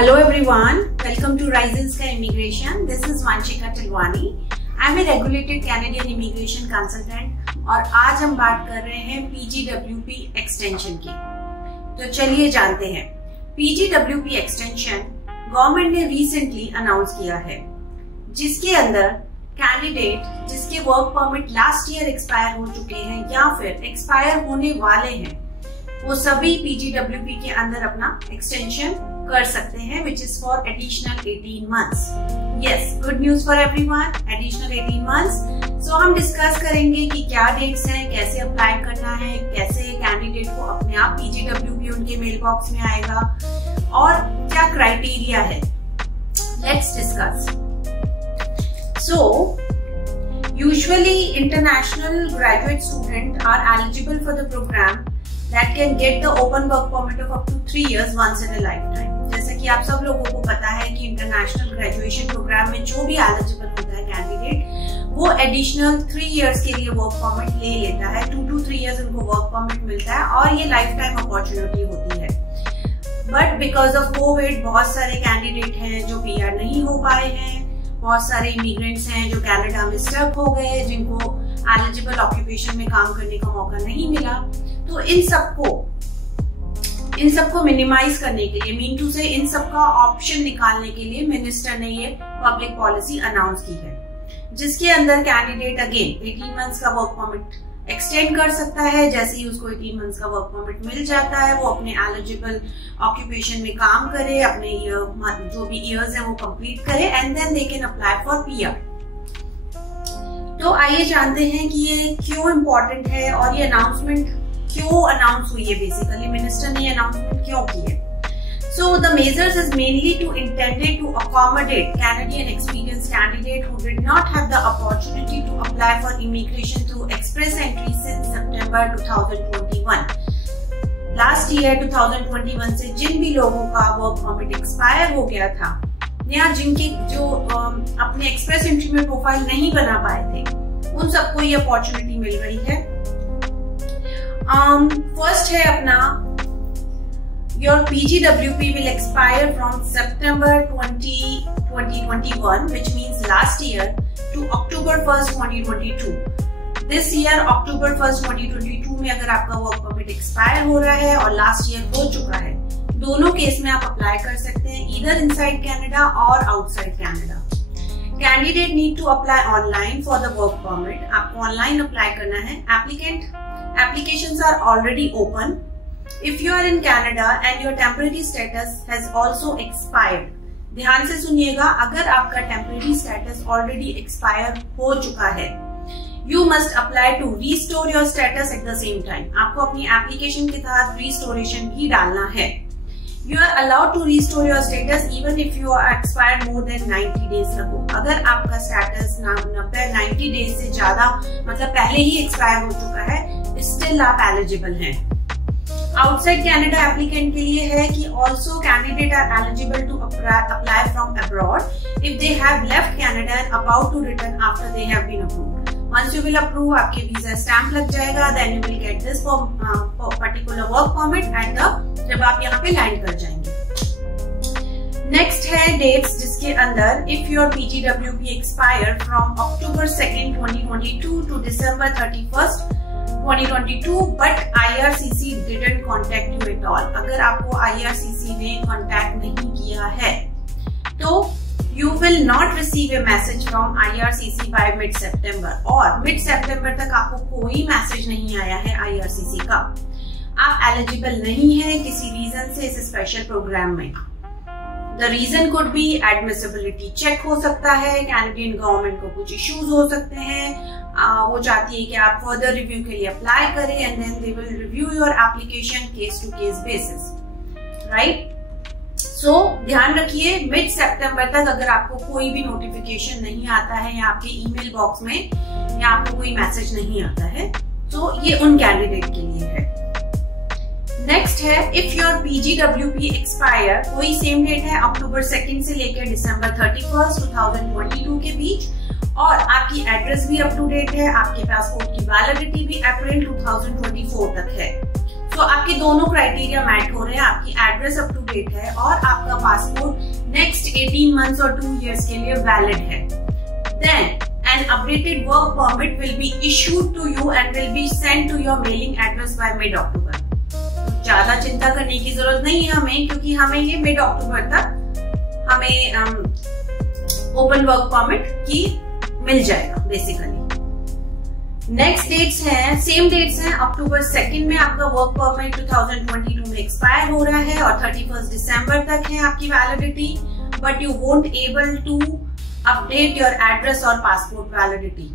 Hello everyone, welcome to Rise Sky Immigration. This is Vanshika Tilwani. I'm a regulated Canadian immigration consultant और आज हम बात कर रहे हैं PGWP एक्सटेंशन की। तो चलिए जानते हैं। PGWP एक्सटेंशन गवर्नमेंट ने रिसेंटली अनाउंस किया है, जिसके अंदर कैंडिडेट जिसके work permit last year expire हो चुके हैं या फिर एक्सपायर होने वाले हैं, वो सभी PGWP के अंदर अपना एक्सटेंशन कर सकते हैं, which is for additional 18 months. Yes, good news for everyone. Additional 18 months. So हम डिस्कस करेंगे कि क्या डेट्स हैं, कैसे अप्लाई करना है, कैसे कैंडिडेट को अपने आप PGWP उनके मेल बॉक्स में आएगा और क्या क्राइटेरिया है. Let's discuss. So usually international graduate students are eligible for the program that can get the open work permit of up to 3 years once in a lifetime. जैसे कि आप सब लोगों को पता है कि इंटरनेशनल ग्रेजुएशन प्रोग्राम में जो भी एलिजिबल होता है कैंडिडेट, वो एडिशनल 3 इयर्स के लिए वर्क परमिट ले लेता है. 2 to 3 इयर्स उनको वर्क परमिट मिलता है और ये लाइफ टाइम अपॉर्चुनिटी होती है. बट बिकॉज ऑफ कोविड बहुत सारे कैंडिडेट हैं जो PR नहीं हो पाए हैं, बहुत सारे इमिग्रेंट्स हैं जो कनाडा में स्टक हो गए, जिनको एलिजिबल ऑक्यूपेशन में काम करने का मौका नहीं मिला. तो इन सबको मिनिमाइज करने के लिए, मीन टू से इन सबका ऑप्शन निकालने के लिए मिनिस्टर ने ये पब्लिक पॉलिसी अनाउंस की है, जिसके अंदर कैंडिडेट अगेन 18 मंथ्स का वर्क परमिट एक्सटेंड कर सकता है. जैसे ही उसको 18 मंथ्स का वर्क परमिट मिल जाता है, वो अपने एलिजिबल ऑक्यूपेशन में काम करे, अपने जो भी ईयर्स हैं वो कंप्लीट करे and then they can apply for PR. तो आइए जानते हैं कि ये क्यों इम्पोर्टेंट है और ये अनाउंसमेंट क्यों अनाउंस हुई है. बेसिकली मिनिस्टर ने अनाउंसमेंट क्यों की है. So the measures is mainly intended to accommodate Canadian experienced candidate who did not have the opportunity to apply for immigration through express entry since September 2021. Last year 2021 से जिन भी लोगों का work permit expire हो गया था या जिनके जो अपने एक्सप्रेस एंट्री में प्रोफाइल नहीं बना पाए थे, उन सबको ये अपॉर्चुनिटी मिल रही है. फर्स्ट है अपना your PGWP will expire from September 2021, which means last year, to October 1st 2022. This year October 1st 2022 में अगर आपका वर्क परमिट एक्सपायर हो रहा है और लास्ट ईयर हो चुका है, दोनों केस में आप अप्लाई कर सकते हैं, ईदर इनसाइड कैनेडा और outside Canada. Candidate need to apply online for the work permit. आपको ऑनलाइन अप्लाई करना है. Applications are already open. If you are in Canada and your temporary status has also expired, ध्यान से सुनिएगा, अगर आपका temporary status already expire हो चुका है, you must apply to restore your status at the same time. आपको अपनी application के साथ restoration भी डालना है. You are allowed to restore your status even if you are expired more than 90 days ago. अगर आपका status 90 days से ज्यादा, मतलब पहले ही expire हो चुका है, still आप eligible हैं. आउटसाइड कैनेडा एप्लीकेंट के लिए है कि also candidate are eligible to apply from abroad if they have left Canada and about to return after they have been approved. Once you will approve, आपके visa stamp लग जाएगा, then you will get this particular work permit at the, जब आप यहाँ पे land कर जाएंगे. Next है डेट्स, जिसके अंदर if your PGWP expire from October 2nd 2022 to December 31st 2022 but IRCC didn't contact you at all. अगर आपको IRCC ने contact नहीं किया है, तो you will not receive a message from IRCC by mid-September. और mid-September तक आपको कोई मैसेज नहीं आया है IRCC का, आप एलिजिबल नहीं है किसी रीजन से इस स्पेशल प्रोग्राम में. The reason could be admissibility check हो सकता है, कैनेडियन गवर्नमेंट को कुछ इश्यूज हो सकते हैं, वो चाहती है कि आप फर्दर रिव्यू के लिए अप्लाई करें and then they will review your application case to case basis, right. So ध्यान रखिए, मिड सितंबर तक अगर आपको कोई भी नोटिफिकेशन नहीं आता है या आपके ईमेल बॉक्स में या आपको कोई मैसेज नहीं आता है, तो ये उन कैंडिडेट के लिए है. नेक्स्ट है इफ योर PGWP एक्सपायर, कोई सेम डेट है October 2nd से लेकर December 31st 2022 के बीच, और आपकी एड्रेस भी अप टू डेट है, आपके पासपोर्ट की वैलिडिटी भी अप्रैल 2024 तक है. सो आपके दोनों क्राइटेरिया मैट हो रहे हैं, आपकी एड्रेस अप टू डेट है और आपका पासपोर्ट नेक्स्ट 18 मंथ्स और 2 इयर्स के लिए वैलिड है। Then an updated work permit will be issued to you and will be sent to your mailing address by mid-October. ज्यादा चिंता करने की जरूरत नहीं है हमें, क्योंकि हमें ये mid-October तक हमें ओपन वर्क परमिट की मिल जाएगा बेसिकली। नेक्स्ट डेट्स हैं, सेम डेट्स हैं। अक्टूबर 2 में आपका वर्क परमिट 2022 में एक्सपायर हो रहा है और 31 दिसंबर तक है आपकी validity, but you won't able to update your address और पासपोर्ट वैलिडिटी।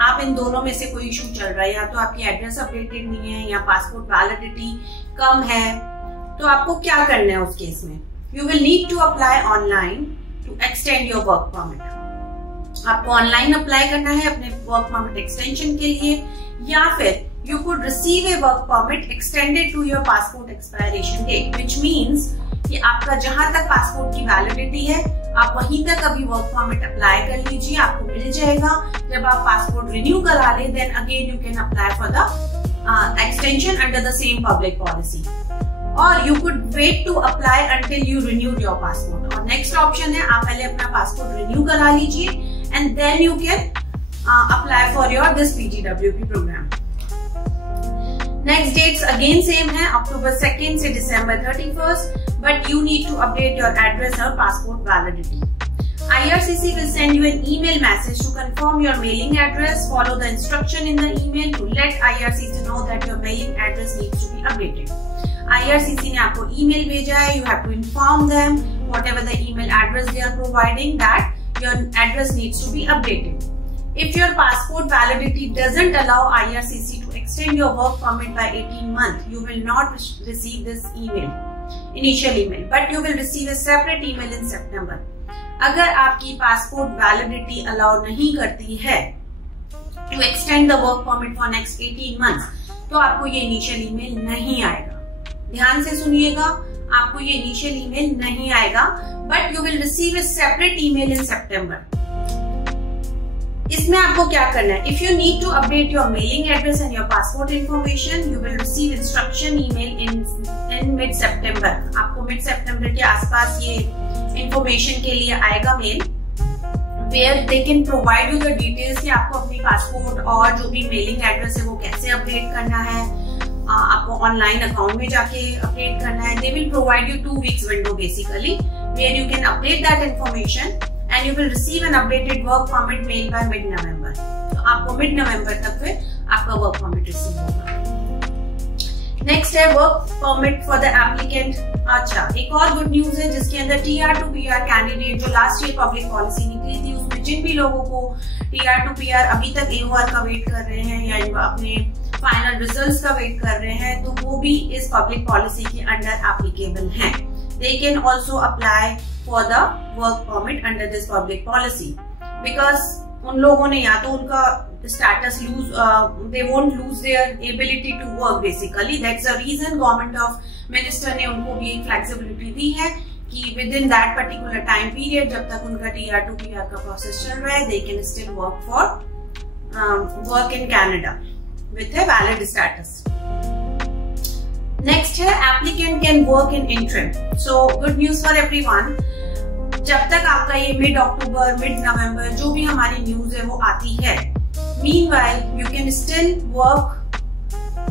आप इन दोनों में से कोई इशू चल रहा है, या तो आपकी एड्रेस अपडेटेड नहीं है या पासपोर्ट वैलिडिटी कम है, तो आपको क्या करना है उस केस में? You will need to apply online to extend your work permit. आपको ऑनलाइन अप्लाई करना है अपने वर्क परमिट एक्सटेंशन के लिए, या फिर you could receive a work permit extended to your passport expiration date, which means कि आपका जहां तक पासपोर्ट की वैलिडिटी है आप वहीं तक अभी वर्क परमिट अप्लाई कर लीजिए, आपको मिल जाएगा। जब आप पासपोर्ट रिन्यू करा ले, then again you can apply for the extension under the same public policy, और you could wait to apply until you renewed your passport. और नेक्स्ट ऑप्शन है, आप पहले अपना पासपोर्ट रिन्यू करा लीजिए and then you can apply for your this PGWP program. Next dates again same है, October 2 से दिसंबर 31st, but you need to update your address or passport validity. IRCC will send you an email message to confirm your mailing address. Follow the instruction in the email to let IRCC know that your mailing address needs to be updated. IRCC ने आपको email भेजा है, you have to inform them whatever the email address they are providing that your address needs to be updated. If your passport validity doesn't allow IRCC to extend your work permit by 18 months, you will not receive this initial email, but you will receive a separate email in September. अगर आपकी passport validity allow नहीं करती है to extend the work permit for next 18 months, तो आपको ये initial email नहीं आएगा। ध्यान से सुनिएगा, आपको ये इनिशियल ईमेल नहीं आएगा, but you will receive a separate email in September. इसमें आपको क्या करना है? If you need to update your mailing address and your passport information, you will receive instruction email in mid September. आपको mid September के आसपास ये information के लिए आएगा mail, where they can provide you the details कि आपको अपनी पासपोर्ट और जो भी मेलिंग एड्रेस है वो कैसे अपडेट करना है, आपको ऑनलाइन अकाउंट में जाके अपडेट करना है। They will provide you 2 weeks window basically, where you can update that information. And you will receive an updated work permit mail by mid-November. तो आपको mid-November तक फिर आपका work permit receive होगा। Next है work permit for the applicant। अच्छा, एक और गुड न्यूज है जिसके अंदर TR to PR कैंडिडेट जो लास्ट ईयर पब्लिक पॉलिसी निकली थी, उसमें जिन भी लोगों को TR to PR अभी तक AOR का वेट कर रहे हैं या अपने फाइनल रिजल्ट्स का वेट कर रहे हैं, तो वो भी इस पब्लिक पॉलिसी के अंडर एप्लीकेबल हैं। They can also apply for the work permit under this public policy, because उन लोगों ने या तो उनका status lose, they won't lose their ability to work basically. That's the reason government of minister ने उनको भी एक flexibility दी है कि within that particular time period जब तक उनका TR to PR का process चल रहा है, they can still work in Canada with a valid status. Next है applicant can work in interim. So good news for everyone, जब तक आपका ये मिड अक्टूबर मिड नवंबर जो भी हमारी न्यूज है वो आती है, meanwhile you can still work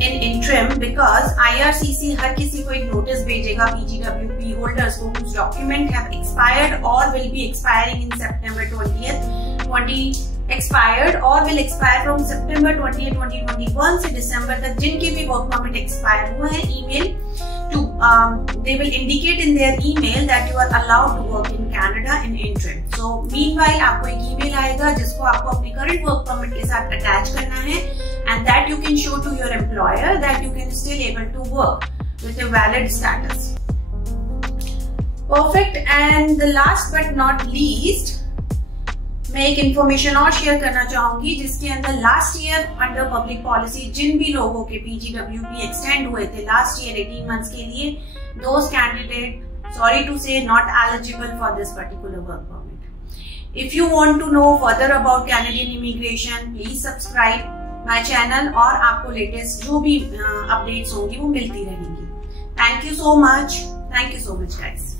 in interim, because IRCC हर किसी को एक नोटिस भेजेगा PGWP होल्डर्स को whose document have expired or will be expiring in September 20th, expired or will expire from September 20th, 2021 से दिसंबर तक जिनके भी वर्क परमिट एक्सपायर हुए हैं, email to they will indicate in their email that you are allowed to work in Canada in interim. So meanwhile आपको एक email आएगा जिसको आपको अपनी करंट वर्क परमिट के साथ अटैच करना है, and that you can show to your employer that you can still able to work with a valid status. Perfect. And the last but not least, मैं एक इंफॉर्मेशन और share करना चाहूंगी जिसके अंदर last year under public policy जिन भी लोगों के PGWP एक्सटेंड हुए थे लास्ट ईयर 18 मंथ्स के लिए, those candidate sorry to say not eligible for this particular work permit. If you want to know further about Canadian immigration, please subscribe my channel और आपको लेटेस्ट जो भी updates होंगी वो मिलती रहेंगी। Thank you so much guys.